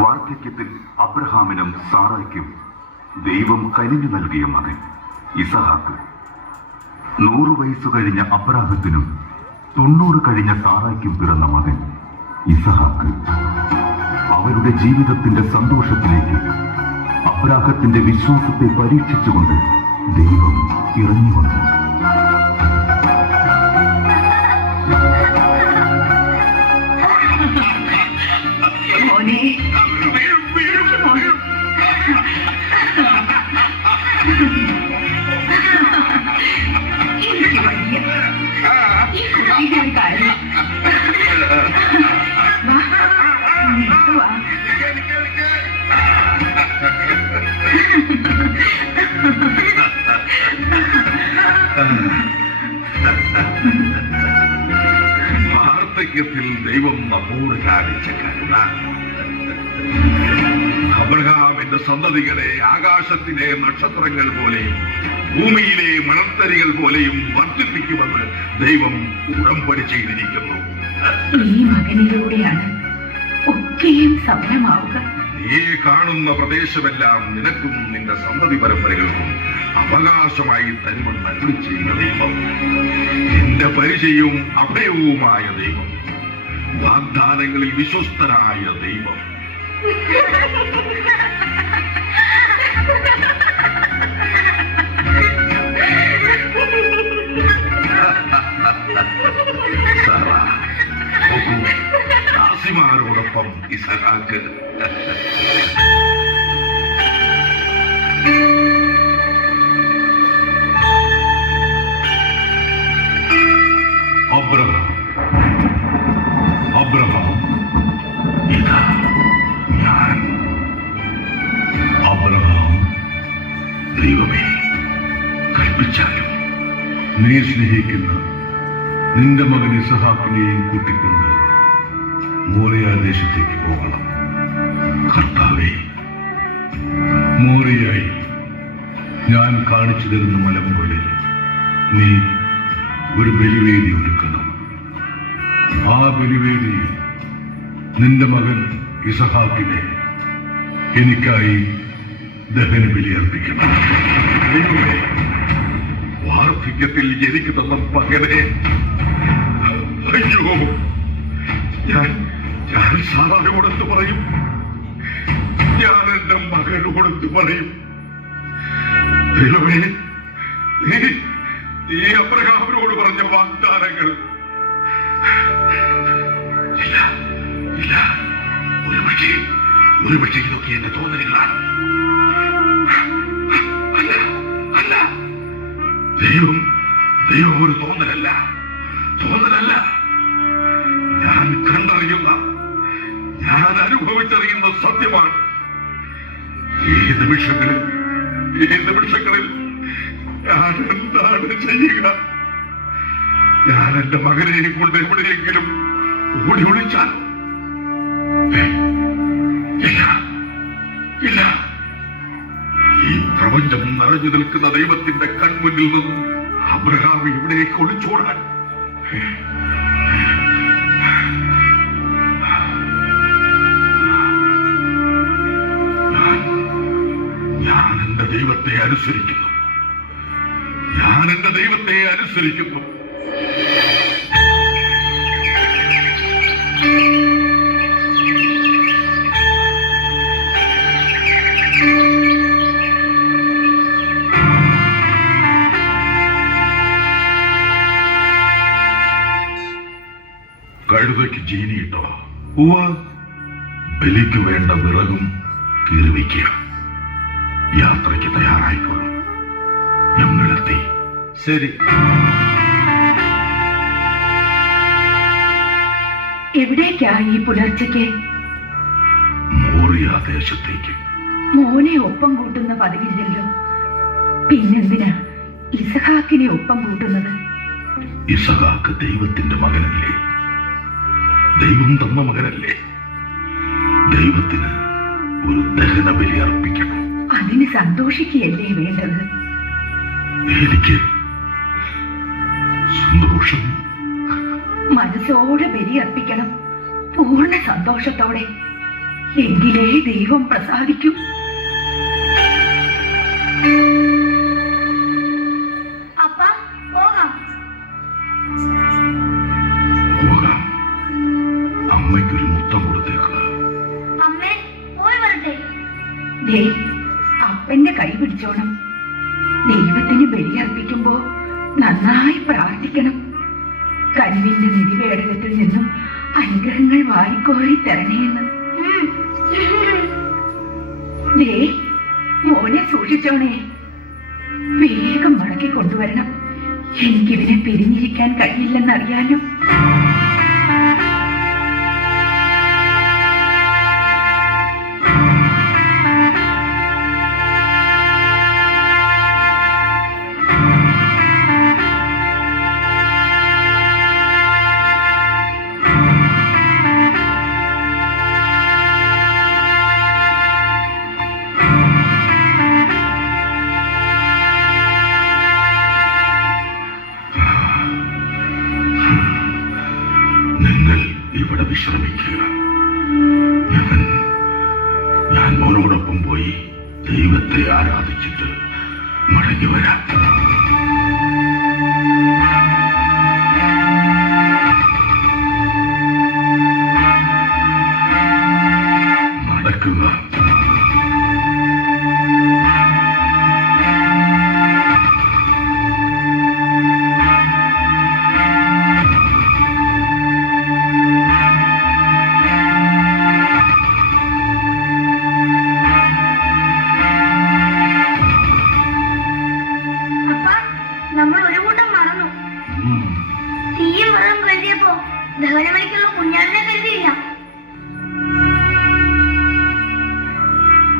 വാർദ്ധക്യത്തിൽ അബ്രഹാമിനും സാറായ്ക്കും ദൈവം കനിഞ്ഞു നൽകിയ മകൻ ഇസഹാക്ക്. 100 വയസ്സു കഴിഞ്ഞ അബ്രാഹത്തിനും 90 കഴിഞ്ഞ സാറായ്ക്കും പിറന്ന മകൻ ഇസഹാക്ക്. അവരുടെ ജീവിതത്തിന്റെ സന്തോഷത്തിലേക്ക് അബ്രാഹത്തിന്റെ വിശ്വാസത്തെ പരീക്ഷിച്ചുകൊണ്ട് ദൈവം ഇറങ്ങി വന്നു. വാർദ്ധക്യത്തിൽ ദൈവം നമ്മോട് കാണിച്ച കരുണ. അബ്രഹാമിന്റെ സന്തതികളെ ആകാശത്തിലെ നക്ഷത്രങ്ങൾ പോലെയും ഭൂമിയിലെ മണൽത്തരികൾ പോലെയും വർദ്ധിപ്പിക്കുമെന്ന് ദൈവം ഉടമ്പടി ചെയ്തിരിക്കുന്നു. ഈ മകനിലൂടെയാണ് ഒക്കെയും സഫലമാവുക. നീ കാണുന്ന പ്രദേശമെല്ലാം നിനക്കും നിന്റെ സന്തതി പരമ്പരകൾക്കും അവകാശമായി തരുമെന്ന് അരുളി ചെയ്യുന്ന ദൈവം, നിന്റെ പരിചയവും അഭയവുമായ ദൈവം, വാഗ്ദാനങ്ങളിൽ വിശ്വസ്തനായ ദൈവം. ദാസിമാരോടൊപ്പം ഇസഹാക്ക്. അബ്രഹാം, ഇതാ ഞാൻ. അബ്രഹാം, ദൈവമേ, കൽപ്പിച്ചാലും നീ സ്നേഹിക്കുന്ന നിന്റെ മകൻ ഇസഹാക്കിനെയും കൂട്ടിക്കൊണ്ട് മോറിയ ദേശത്തേക്ക് പോകണം. കർത്താവേ, മോറിയായി ഞാൻ കാണിച്ചു തരുന്ന മലമുകളിൽ നീ ഒരു ബലിവേദി ഒരുക്കണം. ആ ബലിവേദിയിൽ നിന്റെ മകൻ ഇസഹാക്കിനെ എനിക്കായി ദഹന ബലി അർപ്പിക്കണം. ദൈവമേ, വാർദ്ധക്യത്തിൽ എനിക്ക് തന്ന പകനെ, അയ്യോ, ഞാൻ സാറായോടെന്ത് പറയും? ഞാൻ എന്റെ മകനോടെന്ത് പറയും? ദൈവമേ, നീ അബ്രഹാമിനോട് പറഞ്ഞ വാഗ്ദാനങ്ങൾ ഇല്ല. ഒരുപക്ഷെ ഇതൊക്കെ എന്റെ തോന്നലുകളാണ്. അല്ല, ദൈവം ഒരു തോന്നലല്ല. ഞാൻ കണ്ടറിയുന്ന, ഞാൻ അനുഭവിച്ചറിയുന്ന സത്യമാണ്. ഈ നിമിഷങ്ങളിൽ ഞാൻ എന്താണ് ചെയ്യുക? ഞാൻ എന്റെ മകനെ കൊണ്ട് എവിടെയെങ്കിലും ഓടി ഒളിച്ചാൽ? ഇല്ല. ഈ പ്രപഞ്ചം നിറഞ്ഞു നിൽക്കുന്ന ദൈവത്തിന്റെ കൺമുന്നിൽ നിന്നും അബ്രഹാം ഇവിടേക്ക് ഒളിച്ചോടാൻ ഞാൻ എന്റെ ദൈവത്തെ അനുസരിക്കുന്നു. കഴുതയ്ക്ക് ജീനിയിട്ടോ? ബലിക്ക് വേണ്ട വിറകും കീറിവയ്ക്കുക. യാത്രയ്ക്ക് തയ്യാറായിക്കോളും. ഞങ്ങളെത്തി. ശരി. എവിടേക്കാ ഈ പുലർച്ചയ്ക്ക്? മോറിയ ദേശത്തേക്ക്. മോനെ ഒപ്പം കൂട്ടുന്ന പതിവില്ലല്ലോ, പിന്നെന്തിനാ ഇസഹാക്കിനെ ഒപ്പം കൂട്ടുന്നത്? ഇസഹാക്ക് ദൈവത്തിന്റെ മകനല്ലേ? ദൈവം തന്ന മകനല്ലേ? ദൈവത്തിന് ഒരു ദഹന ബലി അർപ്പിക്കണം. അതിന് സന്തോഷിക്കുകയല്ലേ വേണ്ടത്? എനിക്ക് സന്തോഷം. മനസ്സോടെ ബലി അർപ്പിക്കണം, പൂർണ്ണ സന്തോഷത്തോടെ. എങ്കിലേ ദൈവം പ്രസാദിക്കും. അപ്പ പോകാം. പോകാം. അമ്മയ്ക്കൊരു മുത്തം കൊടുത്തേക്ക്. അമ്മേ, പോയി വരട്ടെ. ദേ, അപ്പന്റെ കൈ പിടിച്ചോണം. ദൈവത്തിന് ബലിയർപ്പിക്കുമ്പോ നന്നായി പ്രാർത്ഥിക്കണം. കനിവിന്റെ നിധിപേടകത്തിൽ നിന്നും അനുഗ്രഹങ്ങൾ വാരിക്കോരി തരണേന്ന്. ദേ, മോനെ സൂക്ഷിച്ചോണേ. വേഗം മടക്കി കൊണ്ടുവരണം. എനിക്കിതിനെ പിരിഞ്ഞിരിക്കാൻ കഴിയില്ലെന്നറിയാലോ. നിങ്ങൾ ഇവിടെ വിശ്രമിക്കുക. ഞാൻ മോനോടൊപ്പം പോയി ദൈവത്തെ ആരാധിച്ചിട്ട് മടങ്ങി വരാം. നടക്കുക. അപ്പ, നമ്മൾ ഒരു കൂട്ടം മറന്നു. തീയും വെള്ളം കരുതിയപ്പോ ദഹനമണിക്കുള്ള കുഞ്ഞാടിനെ കരുതിയില്ല.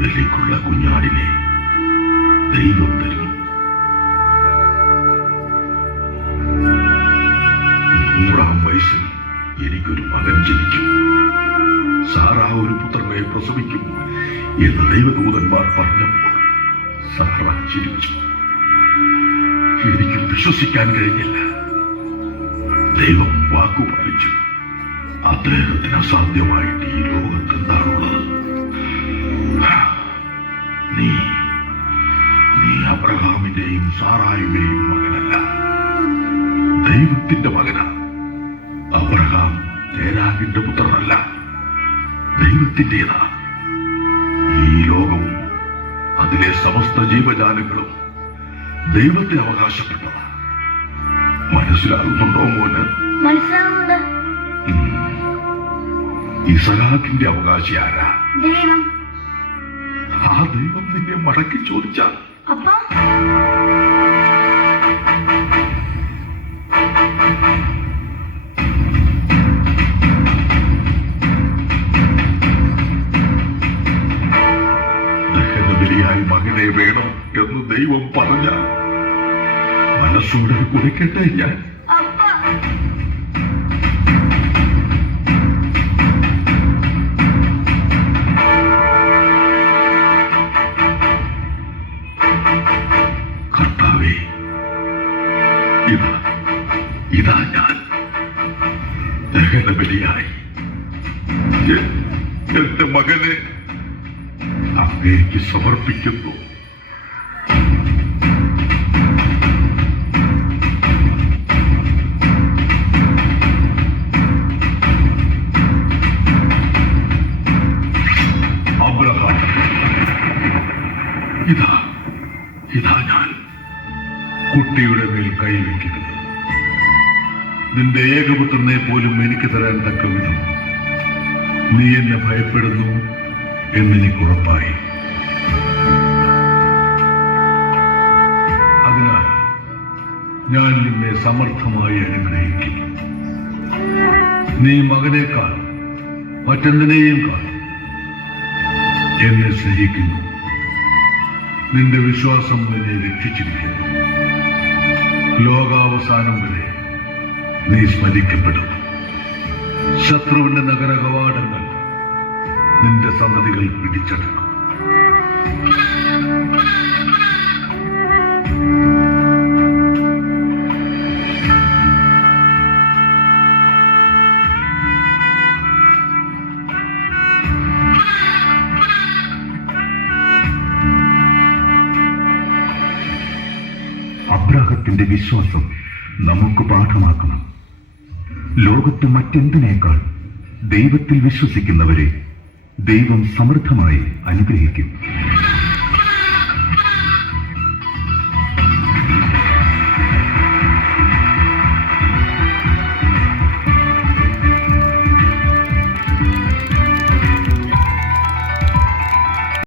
ബലിക്കുള്ള കുഞ്ഞാടിനെ ദൈവം തരും. 100-ാം വയസ്സിൽ എനിക്കൊരു മകൻ ജനിക്കും. സാറാ ഒരു പുത്രനെ പ്രസവിക്കും എന്ന് ദൈവദൂതന്മാർ പറഞ്ഞപ്പോൾ സാറ ചിരിച്ചു. എനിക്ക് വിശ്വസിക്കാൻ കഴിഞ്ഞില്ല. ദൈവം വാക്കുപാലിച്ചു. അദ്ദേഹത്തിന് അസാധ്യമായിട്ട് ഈ ലോകത്ത് എന്താണുള്ളത്? നീ അബ്രഹാമിന്റെയും സാറായുടെയും മകനല്ല, ദൈവത്തിന്റെ മകനാ. അബ്രഹാം തേരാഗിന്റെ പുത്രനല്ല, ദൈവത്തിൻ്റെതാ. ഈ ലോകവും അതിലെ സമസ്ത ജീവജാലങ്ങളും ദൈവത്തെ അവകാശപ്പെട്ടതാ. മനസ്സിലാകുന്നുണ്ടോ മോന്? മനസ്സിലാവുന്നുണ്ട്. ഇസഹാക്കിന്റെ അവകാശി ആരാ? ദൈവം. ആ ദൈവം നിന്നെ മടക്കി ചോദിച്ചാൽ അപ്പ, ദഹനബലിയായി മകനെ വേണം എന്ന് ദൈവം പറഞ്ഞാൽ മനസ്സോടെ കുറിക്കട്ടെ ഞാൻ. അപ്പ, കർത്താവേ, ഇതാ ഞാൻ ദഹനബലിയായി എന്റെ മകനെ അങ്ങേക്ക് സമർപ്പിക്കുന്നു. അബ്രഹാം, ഇതാ ഞാൻ. കുട്ടിയുടെ മേൽ കൈവയ്ക്കരുത്. നിന്റെ ഏകപുത്രനെ പോലും എനിക്ക് തരാൻ തക്ക വിധം നീ എന്നെ ഭയപ്പെടുന്നു എന്നെനിക്ക് ഉറപ്പായി. അതിനാൽ ഞാൻ നിന്നെ സമർത്ഥമായി അനുഗ്രഹിക്കും. നീ മകനേക്കാൾ മറ്റെന്തിനേയും കാൾ എന്നെ സ്നേഹിക്കുന്നു. നിന്റെ വിശ്വാസം നിന്നെ രക്ഷിച്ചിരിക്കുന്നു. ലോകാവസാനം വരെ നീ സ്മരിക്കപ്പെടും. ശത്രുവിന്റെ നഗര കവാടങ്ങൾ നിന്റെ സന്തതികൾ പിടിച്ചടക്കും. ഇസഹാക്കിന്റെ വിശ്വാസം നമുക്ക് പാഠമാക്കണം. ലോകത്ത് മറ്റെന്തിനേക്കാൾ ദൈവത്തിൽ വിശ്വസിക്കുന്നവരെ ദൈവം സമൃദ്ധമായി അനുഗ്രഹിക്കും.